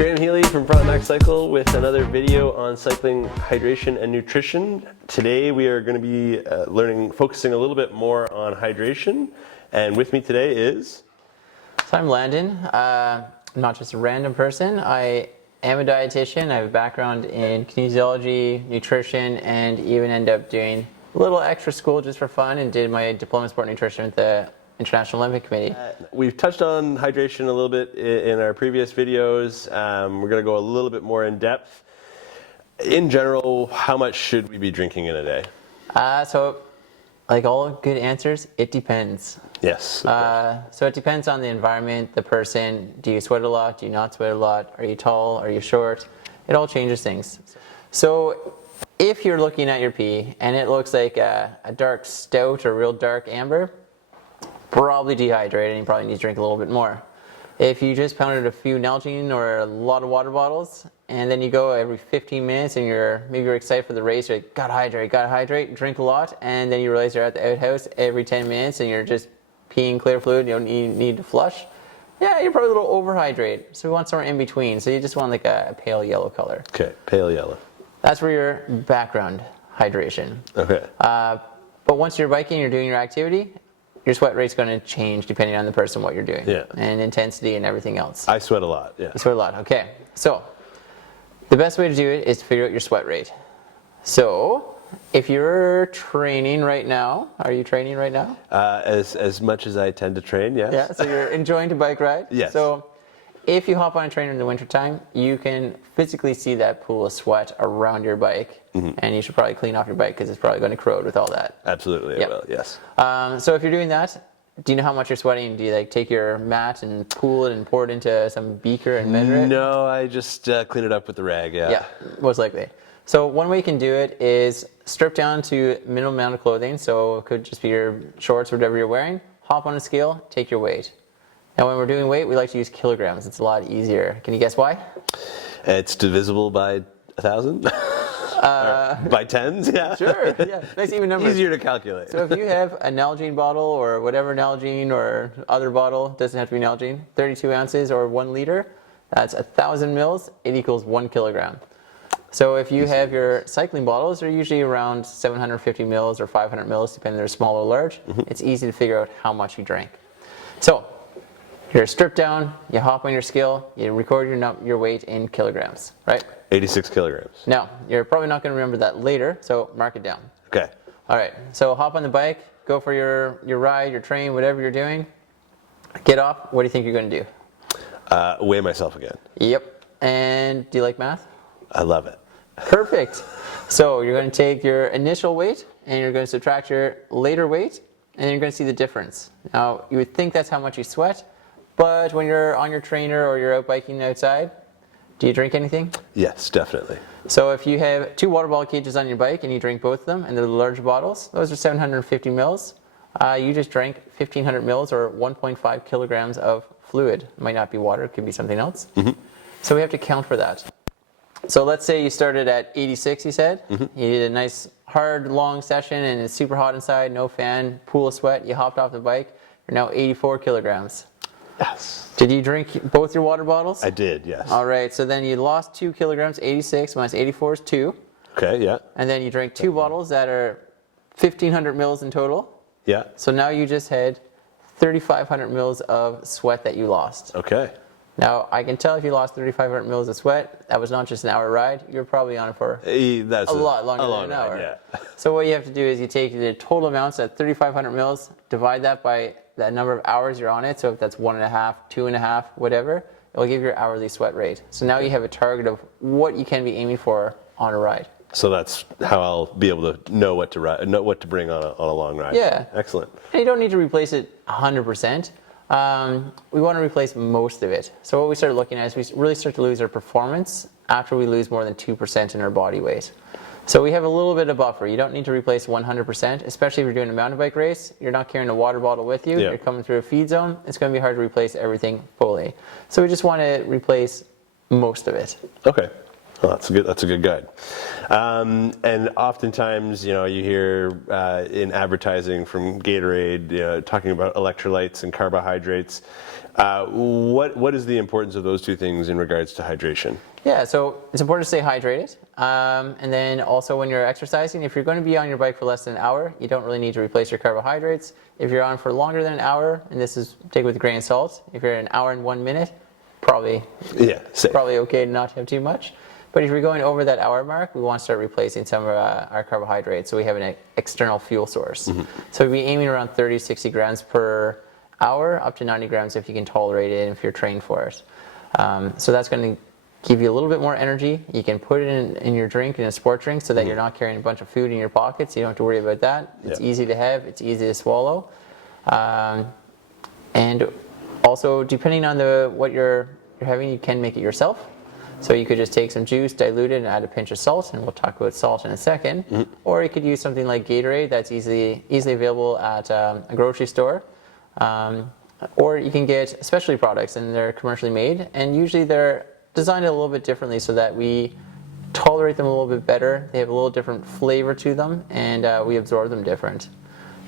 Graeme Healey from Frontenac Cycle with another video on cycling, hydration, and nutrition. Today we are going to be focusing a little bit more on hydration. And with me today is... So I'm Landon. I'm not just a random person. I am a dietitian. I have a background in kinesiology, nutrition, and even ended up doing a little extra school just for fun and did my diploma in sport nutrition with the International Olympic Committee. We've touched on hydration a little bit in our previous videos. We're going to go a little bit more in depth. In general, how much should we be drinking in a day? So, like all good answers, it depends. Yes. So it depends on the environment, the person. Do you sweat a lot? Do you not sweat a lot? Are you tall? Are you short? It all changes things. So if you're looking at your pee and it looks like a dark stout or real dark amber, probably dehydrated and you probably need to drink a little bit more. If you just pounded a few Nalgene or a lot of water bottles and then you go every 15 minutes and maybe you're excited for the race, you're like, gotta hydrate, drink a lot, and then you realize you're at the outhouse every 10 minutes and you're just peeing clear fluid, you don't need to flush, yeah, you're probably a little overhydrate. So we want somewhere in between. So you just want like a pale yellow color. Okay, pale yellow. That's for your background hydration. Okay. But once you're biking, you're doing your activity, your sweat rate's going to change depending on the person, what you're doing, yeah, and intensity and everything else. I sweat a lot, yeah. You sweat a lot, okay. So the best way to do it is to figure out your sweat rate. So if you're training right now, are you training right now? As much as I tend to train, yes. Yeah, so you're enjoying to bike ride? Yes. So if you hop on a trainer in the wintertime, you can physically see that pool of sweat around your bike, and you should probably clean off your bike because it's probably going to corrode with all that. Absolutely, Yep. I will, yes. So if you're doing that, do you know how much you're sweating? Do you like take your mat and pool it and pour it into some beaker and measure it? No, I just clean it up with the rag, yeah. Yeah, most likely. So one way you can do it is strip down to minimum amount of clothing. So it could just be your shorts or whatever you're wearing. Hop on a scale, take your weight. Now when we're doing weight, we like to use kilograms. It's a lot easier. Can you guess why? It's divisible by 1,000? By tens, yeah? Sure, yeah. Nice even numbers. Easier to calculate. So if you have a Nalgene bottle or whatever Nalgene or other bottle, doesn't have to be Nalgene, 32 ounces or 1 liter, that's 1,000 mils, it equals 1 kilogram. So if you have your cycling bottles, they're usually around 750 mils or 500 mils, depending if they're small or large. It's easy to figure out how much you drank. So you're stripped down, you hop on your scale, you record your weight in kilograms, right? 86 kilograms. Now, you're probably not going to remember that later, so mark it down. Okay. All right, so hop on the bike, go for your ride, your train, whatever you're doing. Get off, what do you think you're going to do? Weigh myself again. Yep. And do you like math? I love it. Perfect. So you're going to take your initial weight and you're going to subtract your later weight and you're going to see the difference. Now, you would think that's how much you sweat, but when you're on your trainer or you're out biking outside, do you drink anything? Yes, definitely. So if you have 2 water bottle cages on your bike and you drink both of them, and they're the larger bottles, those are 750 mils. You just drank 1,500 mils or 1.5 kilograms of fluid. It might not be water, it could be something else. So we have to count for that. So let's say you started at 86, you said. You did a nice, hard, long session and it's super hot inside, no fan, pool of sweat. You hopped off the bike. You're now 84 kilograms. Yes. Did you drink both your water bottles? I did, yes. All right, so then you lost 2 kilograms, 86 minus 84 is 2. Okay, yeah. And then you drank 2 bottles that are 1,500 mils in total. Yeah. So now you just had 3,500 mils of sweat that you lost. Okay. Now, I can tell if you lost 3,500 mils of sweat, that was not just an hour ride. You were probably on it for That's a lot longer than an hour. Yeah. So what you have to do is you take the total amounts at 3,500 mils, divide that by that number of hours you're on it. So if that's 1.5, 2.5, whatever, it'll give your hourly sweat rate. So now you have a target of what you can be aiming for on a ride. So that's how I'll be able to know what to bring on a long ride. Yeah. Excellent. And you don't need to replace it 100%. We want to replace most of it. So what we started looking at is we really start to lose our performance after we lose more than 2% in our body weight. So we have a little bit of buffer. You don't need to replace 100%, especially if you're doing a mountain bike race. You're not carrying a water bottle with you. Yeah. You're coming through a feed zone. It's going to be hard to replace everything fully. So we just want to replace most of it. Okay. Oh, that's a good guide. And oftentimes, you hear in advertising from Gatorade, talking about electrolytes and carbohydrates. What is the importance of those two things in regards to hydration? Yeah, so it's important to stay hydrated. And then also when you're exercising, if you're going to be on your bike for less than an hour, you don't really need to replace your carbohydrates. If you're on for longer than an hour, and this is take it with a grain of salt, if you're an hour and 1 minute, probably okay to not have too much. But if you're going over that hour mark, we want to start replacing some of our carbohydrates, so we have an external fuel source. Mm-hmm. So we'd be aiming around 30, 60 grams per hour, up to 90 grams if you can tolerate it and if you're trained for it. So that's going to give you a little bit more energy. You can put it in your drink, in a sport drink, so that you're not carrying a bunch of food in your pockets. You don't have to worry about that. It's easy to have, it's easy to swallow. And also, depending on what you're having, you can make it yourself. So you could just take some juice, dilute it, and add a pinch of salt, and we'll talk about salt in a second. Mm-hmm. Or you could use something like Gatorade that's easily available at a grocery store. Or you can get specialty products, and they're commercially made, and usually they're designed a little bit differently so that we tolerate them a little bit better. They have a little different flavor to them, and we absorb them different.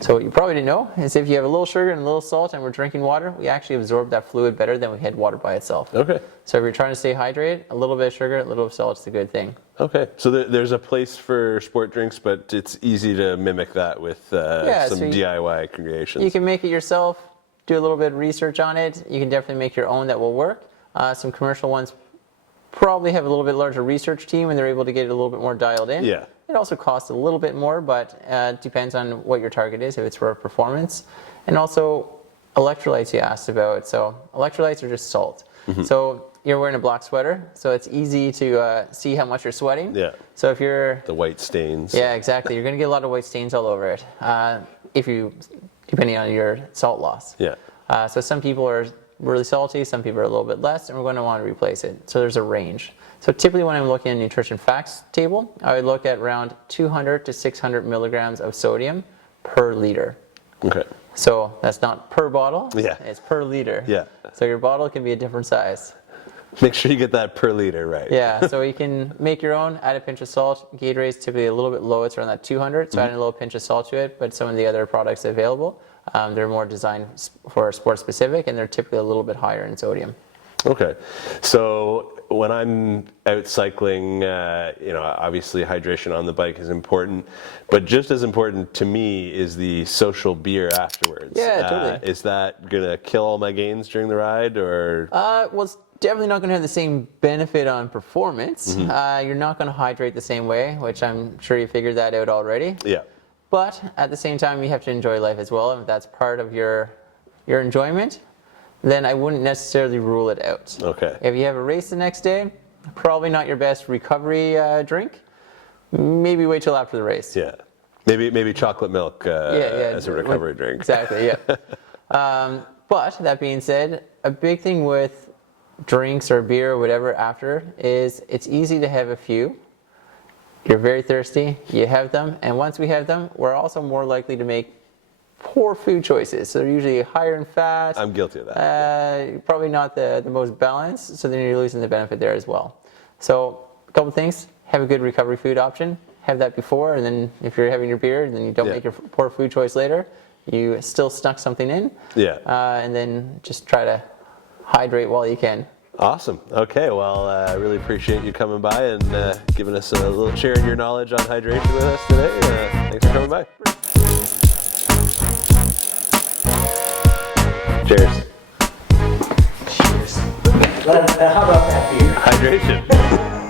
So what you probably didn't know is if you have a little sugar and a little salt and we're drinking water, we actually absorb that fluid better than we had water by itself. Okay. So if you're trying to stay hydrated, a little bit of sugar, a little bit of salt is a good thing. Okay. So there's a place for sport drinks, but it's easy to mimic that with some DIY creations. You can make it yourself, do a little bit of research on it. You can definitely make your own that will work. Some commercial ones probably have a little bit larger research team and they're able to get it a little bit more dialed in. Yeah. It also costs a little bit more, but depends on what your target is, if it's for performance. And also electrolytes you asked about. So electrolytes are just salt. Mm-hmm. So you're wearing a black sweater, so it's easy to see how much you're sweating. Yeah. So if you're... The white stains. Yeah, exactly. You're going to get a lot of white stains all over it, depending on your salt loss. Yeah. So some people are really salty, some people are a little bit less, and we're going to want to replace it. So there's a range. So typically when I'm looking at a nutrition facts table, I would look at around 200 to 600 milligrams of sodium per liter. Okay. So that's not per bottle, it's per liter. Yeah. So your bottle can be a different size. Make sure you get that per liter right. Yeah, so you can make your own, add a pinch of salt. Gatorade's typically a little bit low, it's around that 200, so add a little pinch of salt to it, but some of the other products available, they're more designed for sport specific, and they're typically a little bit higher in sodium. Okay, so when I'm out cycling, obviously hydration on the bike is important, but just as important to me is the social beer afterwards. Yeah, totally. Is that gonna kill all my gains during the ride, or? Well, it's definitely not gonna have the same benefit on performance. Mm-hmm. You're not gonna hydrate the same way, which I'm sure you figured that out already. Yeah. But at the same time, you have to enjoy life as well, and if that's part of your enjoyment, then I wouldn't necessarily rule it out. Okay. If you have a race the next day, probably not your best recovery drink. Maybe wait till after the race. Yeah. Maybe chocolate milk as a recovery drink. Exactly, yeah. But that being said, a big thing with drinks or beer or whatever after is it's easy to have a few. You're very thirsty, you have them, and once we have them, we're also more likely to make poor food choices. So they're usually higher in fat. I'm guilty of that. Probably not the most balanced, so then you're losing the benefit there as well. So a couple things, have a good recovery food option. Have that before, and then if you're having your beer, then you don't make your poor food choice later. You still snuck something in. Yeah. And then just try to hydrate while you can. Awesome. Okay. Well, I really appreciate you coming by and giving us a little sharing your knowledge on hydration with us today. Thanks for coming by. Cheers. Cheers. How about that beer? Hydration.